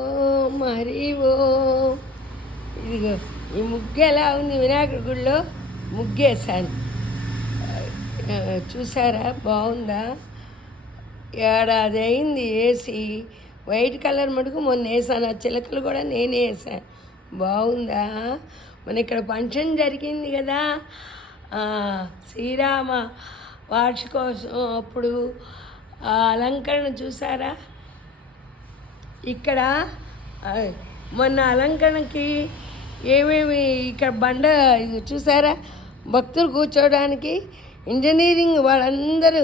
ఓం హరి ఓం. ఇదిగో ఈ ముగ్గు ఎలా ఉంది, వినాయకుడి గుడిలో ముగ్గేసాను. చూసారా బాగుందా? ఏడాది అయింది వేసి. వైట్ కలర్ మటుకు మొన్న వేసాను. ఆ చిలకలు కూడా నేనే వేసాను. బాగుందా? మన ఇక్కడ ఫంక్షన్ జరిగింది కదా, శ్రీరామ వార్షికోత్సవం అప్పుడు ఆ అలంకరణ చూసారా? ఇక్కడ మొన్న అలంకరణకి ఏమేమి ఇక్కడ బండ చూసారా? భక్తులు కూర్చోవడానికి ఇంజనీరింగ్ అందరూ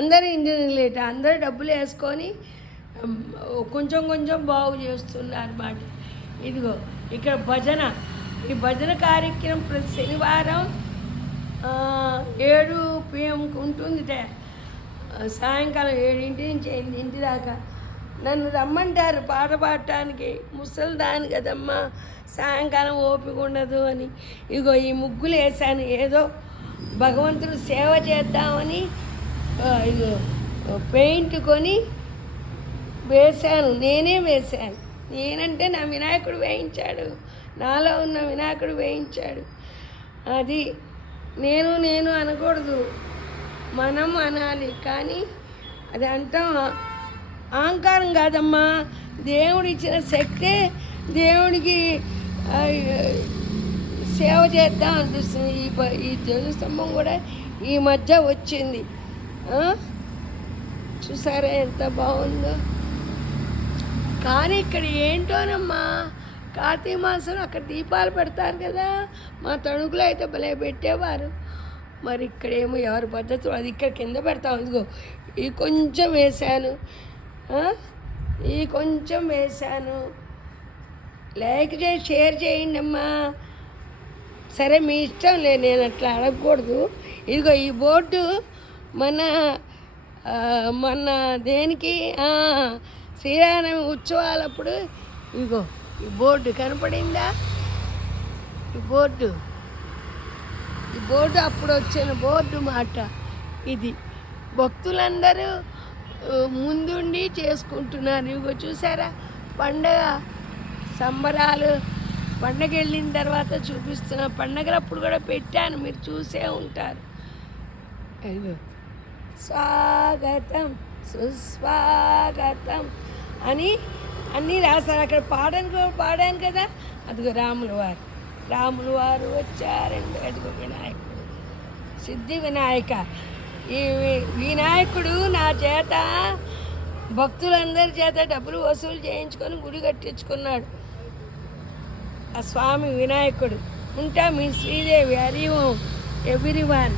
ఇంజనీరింగ్ లేట, అందరూ డబ్బులు వేసుకొని కొంచెం కొంచెం బాగు చేస్తున్నారు అన్నమాట. ఇదిగో ఇక్కడ భజన, ఈ భజన కార్యక్రమం ప్రతి శనివారం 7 PM ఉంటుంది. సాయంకాలం 7 నుంచి 8 దాకా నన్ను రమ్మంటారు పాట పాడటానికి. ముసలిదాని కదమ్మా, సాయంకాలం ఓపిక ఉండదు అని. ఇగో ఈ ముగ్గులు వేసాను, ఏదో భగవంతుడు సేవ చేద్దామని. ఇగో పెయింట్ కొని వేశాను, నేనే వేశాను. నేనంటే నా వినాయకుడు వేయించాడు, నాలో ఉన్న వినాయకుడు వేయించాడు. అది నేను అనకూడదు, మనం అనాలి. కానీ అది అంటాం అహంకారం కాదమ్మా. దేవుడు ఇచ్చిన శక్తే దేవుడికి సేవ చేద్దాం అనిపిస్తుంది. ఈ ధ్వజస్తంభం కూడా ఈ మధ్య వచ్చింది. చూసారా ఎంత బాగుందో? కానీ ఇక్కడ ఏంటోనమ్మా, కార్తీక మాసం అక్కడ దీపాలు పెడతారు కదా, మా తణుకులో అయితే భలే పెట్టేవారు. మరి ఇక్కడేమో ఎవరి పద్ధతులు అది ఇక్కడ కింద పెడతాం. ఇదిగో ఈ కొంచెం వేశాను, ఈ కొంచెం వేశాను. లైక్ చేసి షేర్ చేయండి అమ్మా. సరే మీ ఇష్టం లే, నేను అట్లా అడగకూడదు. ఇదిగో ఈ బోర్డు మన దేనికి శ్రీరామనవమి ఉత్సవాలప్పుడు ఇదిగో ఈ బోర్డు కనపడిందా? ఈ బోర్డు అప్పుడు వచ్చిన బోర్డు మాట ఇది. భక్తులందరూ ముందుండి చేసుకుంటున్నారు. ఇదిగో చూసారా? పండగ సంబరాలు. పండగ వెళ్ళిన తర్వాత చూపిస్తున్నా. పండగలప్పుడు కూడా పెట్టాను, మీరు చూసే ఉంటారు. అయ్యో స్వాగతం సుస్వాగతం అని అన్నీ రాశారు అక్కడ. పాడాను కదా. అదిగో రాముల వారు వచ్చారండి. అదిగో వినాయకుడు, సిద్ధి వినాయక. ఈ వినాయకుడు నా చేత భక్తులందరి చేత డబ్బులు వసూలు చేయించుకొని గుడి కట్టించుకున్నాడు ఆ స్వామి వినాయకుడు. ఉంటా మీ శ్రీదేవి. హరి ఓం ఎవ్రీవన్.